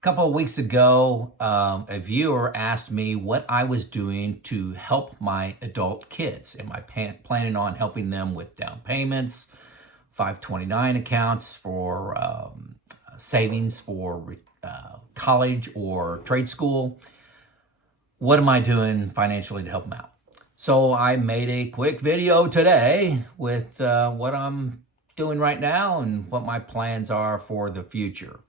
A couple of weeks ago, a viewer asked me what I was doing to help my adult kids. Am I planning on helping them with down payments, 529 accounts for savings for college or trade school? What am I doing financially to help them out? So I made a quick video today with what I'm doing right now and what my plans are for the future.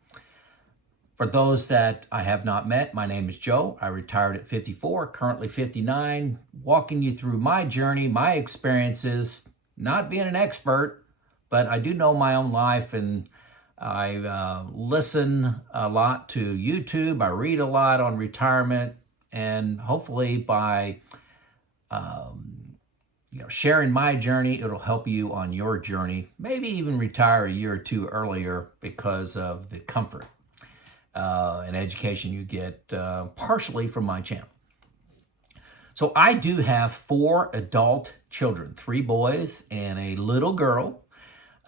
For those that I have not met, my name is Joe. I retired at 54, currently 59, walking you through my journey, my experiences, not being an expert, but I do know my own life, and I listen a lot to YouTube. I read a lot on retirement, and hopefully by sharing my journey, it'll help you on your journey, maybe even retire a year or two earlier because of the comfort and education you get partially from my channel. So I do have 4 adult children, 3 boys and a little girl.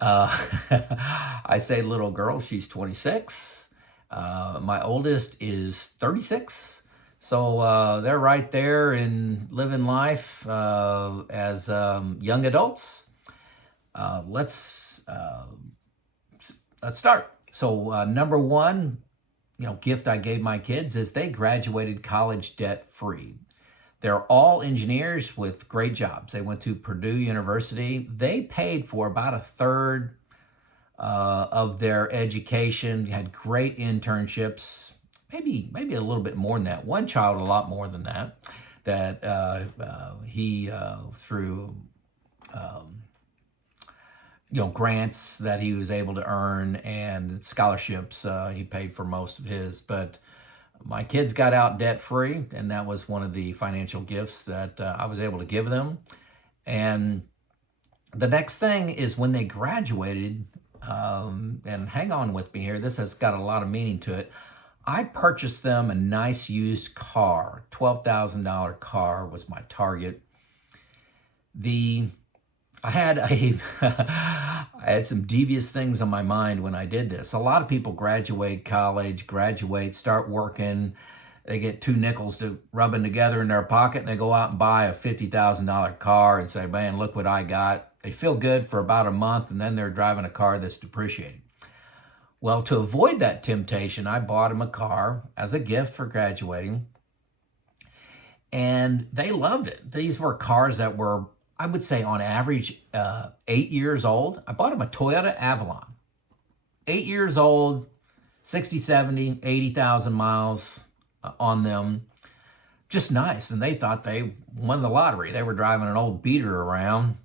I say little girl, she's 26. My oldest is 36. So they're right there in living life as young adults. Let's start. So number one, gift I gave my kids is they graduated college debt free. They're all engineers with great jobs. They went to Purdue University. They paid for about a third of their education, had great internships, maybe a little bit more than that. One child, a lot more than that, he, through grants that he was able to earn and scholarships, he paid for most of his. But my kids got out debt free, and that was one of the financial gifts that I was able to give them. And the next thing is when they graduated, and hang on with me here, this has got a lot of meaning to it. I purchased them a nice used car. $12,000 car was my target. I had some devious things on my mind when I did this. A lot of people graduate college, start working. They get 2 nickels to rubbing together in their pocket, and they go out and buy a $50,000 car and say, man, look what I got. They feel good for about a month, and then they're driving a car that's depreciating. Well, to avoid that temptation, I bought them a car as a gift for graduating, and they loved it. These were cars that were, I would say, on average, 8 years old. I bought them a Toyota Avalon. 8 years old, 60, 70, 80,000 miles on them. Just nice. And they thought they won the lottery. They were driving an old beater around.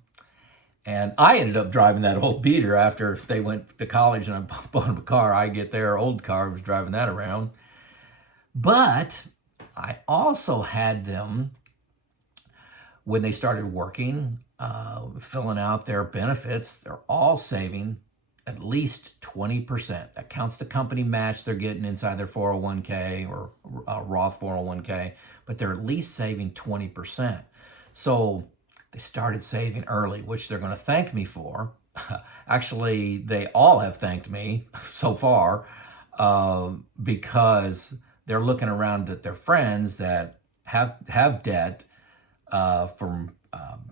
And I ended up driving that old beater after they went to college and I bought them a car. I get their old car, was driving that around. But I also had them, when they started working, filling out their benefits, they're all saving at least 20%. That counts the company match they're getting inside their 401k or Roth 401k, but they're at least saving 20%. So they started saving early, which they're going to thank me for. Actually, they all have thanked me so far because they're looking around at their friends that have debt from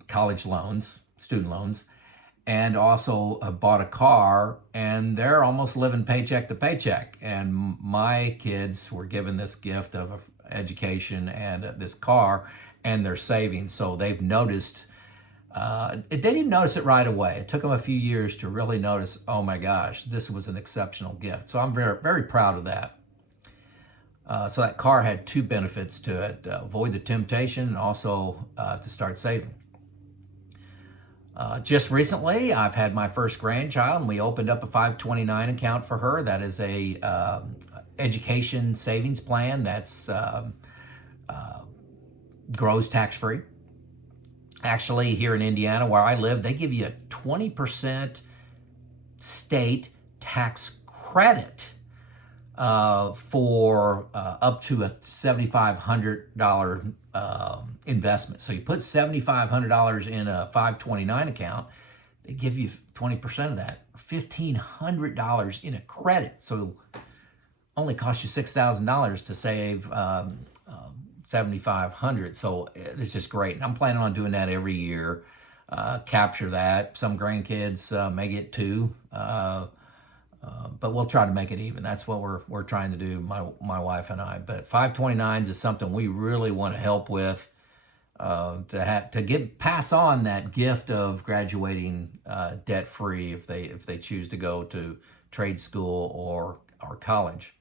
college loans, student loans, and also bought a car, and they're almost living paycheck to paycheck. And my kids were given this gift of education and this car, and they're saving. So they've noticed, they didn't notice it right away. It took them a few years to really notice, oh my gosh, this was an exceptional gift. So I'm very, very proud of that. So that car had 2 benefits to it: avoid the temptation, and also to start saving. Just recently, I've had my first grandchild, and we opened up a 529 account for her. That is a education savings plan that's grows tax-free. Actually, here in Indiana, where I live, they give you a 20% state tax credit for up to a $7,500 investment. So you put $7,500 in a 529 account, they give you 20% of that, $1,500 in a credit. So only costs you $6,000 to save $7,500. So it's just great. And I'm planning on doing that every year. Capture that. Some grandkids may get two, but we'll try to make it even. That's what we're trying to do, my wife and I. But 529s is something we really want to help with, to pass on that gift of graduating debt free if they choose to go to trade school or college.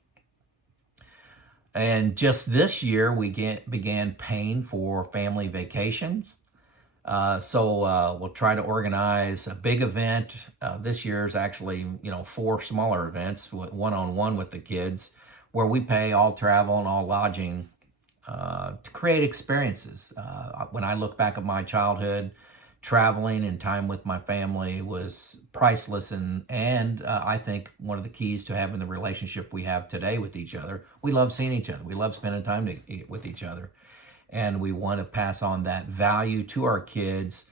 And just this year, we began paying for family vacations. So we'll try to organize a big event. This year's actually, 4 smaller events, one-on-one with the kids, where we pay all travel and all lodging to create experiences. When I look back at my childhood, traveling and time with my family was priceless, and I think one of the keys to having the relationship we have today with each other. We love seeing each other. We love spending time with each other, and we want to pass on that value to our kids.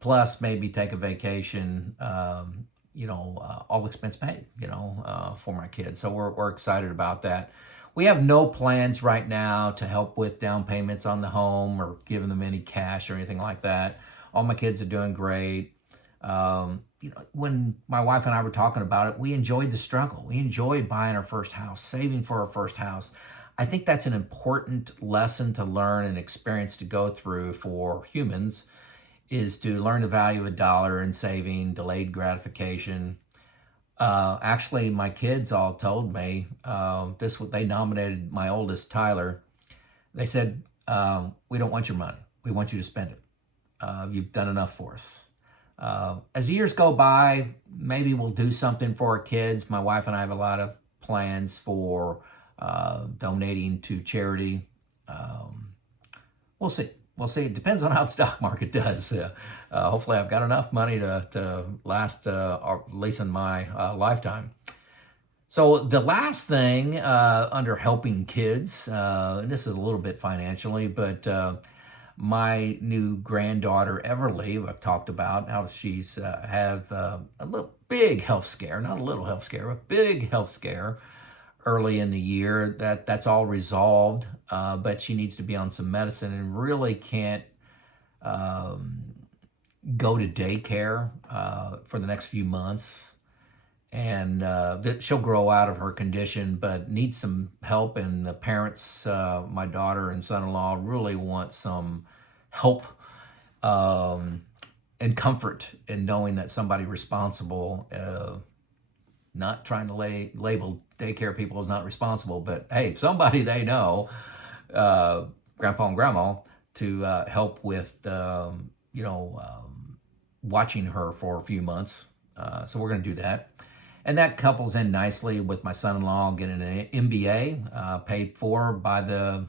Plus, maybe take a vacation, all expense paid, for my kids. So we're excited about that. We have no plans right now to help with down payments on the home or giving them any cash or anything like that. All my kids are doing great. When my wife and I were talking about it, we enjoyed the struggle. We enjoyed buying our first house, saving for our first house. I think that's an important lesson to learn and experience to go through for humans, is to learn the value of a dollar and saving, delayed gratification. Actually, my kids all told me they nominated my oldest, Tyler. They said, we don't want your money. We want you to spend it. You've done enough for us. As years go by, maybe we'll do something for our kids. My wife and I have a lot of plans for donating to charity. We'll see. We'll see. It depends on how the stock market does. Hopefully I've got enough money to last at least in my lifetime. So the last thing under helping kids, and this is a little bit financially, but my new granddaughter, Everly, I've talked about how she's have a big health scare, not a little health scare, a big health scare early in the year. That's all resolved, but she needs to be on some medicine and really can't go to daycare for the next few months. And she'll grow out of her condition, but needs some help. And the parents, my daughter and son-in-law, really want some help and comfort in knowing that somebody responsible, not trying to label daycare people as not responsible, but hey, somebody they know, grandpa and grandma, to help with, watching her for a few months. So we're going to do that. And that couples in nicely with my son-in-law getting an MBA paid for by the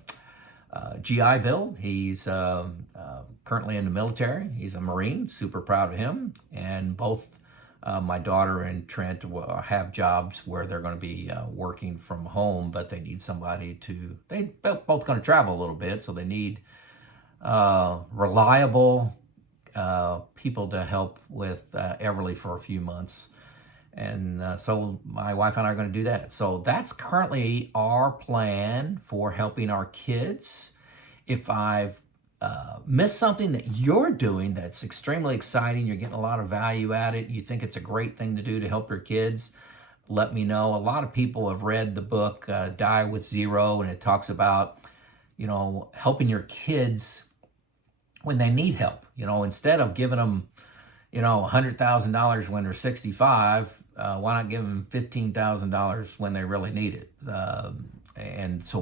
GI Bill. He's currently in the military. He's a Marine, super proud of him. And both my daughter and Trent have jobs where they're going to be working from home, but they need somebody they're both going to travel a little bit, so they need reliable people to help with Everly for a few months. And so my wife and I are going to do that. So that's currently our plan for helping our kids. If I've missed something that you're doing that's extremely exciting, you're getting a lot of value at it, you think it's a great thing to do to help your kids, let me know. A lot of people have read the book Die with Zero, and it talks about, helping your kids when they need help. Instead of giving them, $100,000 when they're 65, why not give them $15,000 when they really need it? And so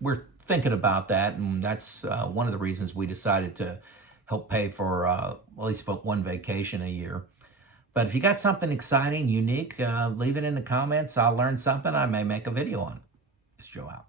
we're thinking about that, and that's one of the reasons we decided to help pay for at least for one vacation a year. But if you got something exciting, unique, leave it in the comments. I'll learn something. I may make a video on it. It's Joe out.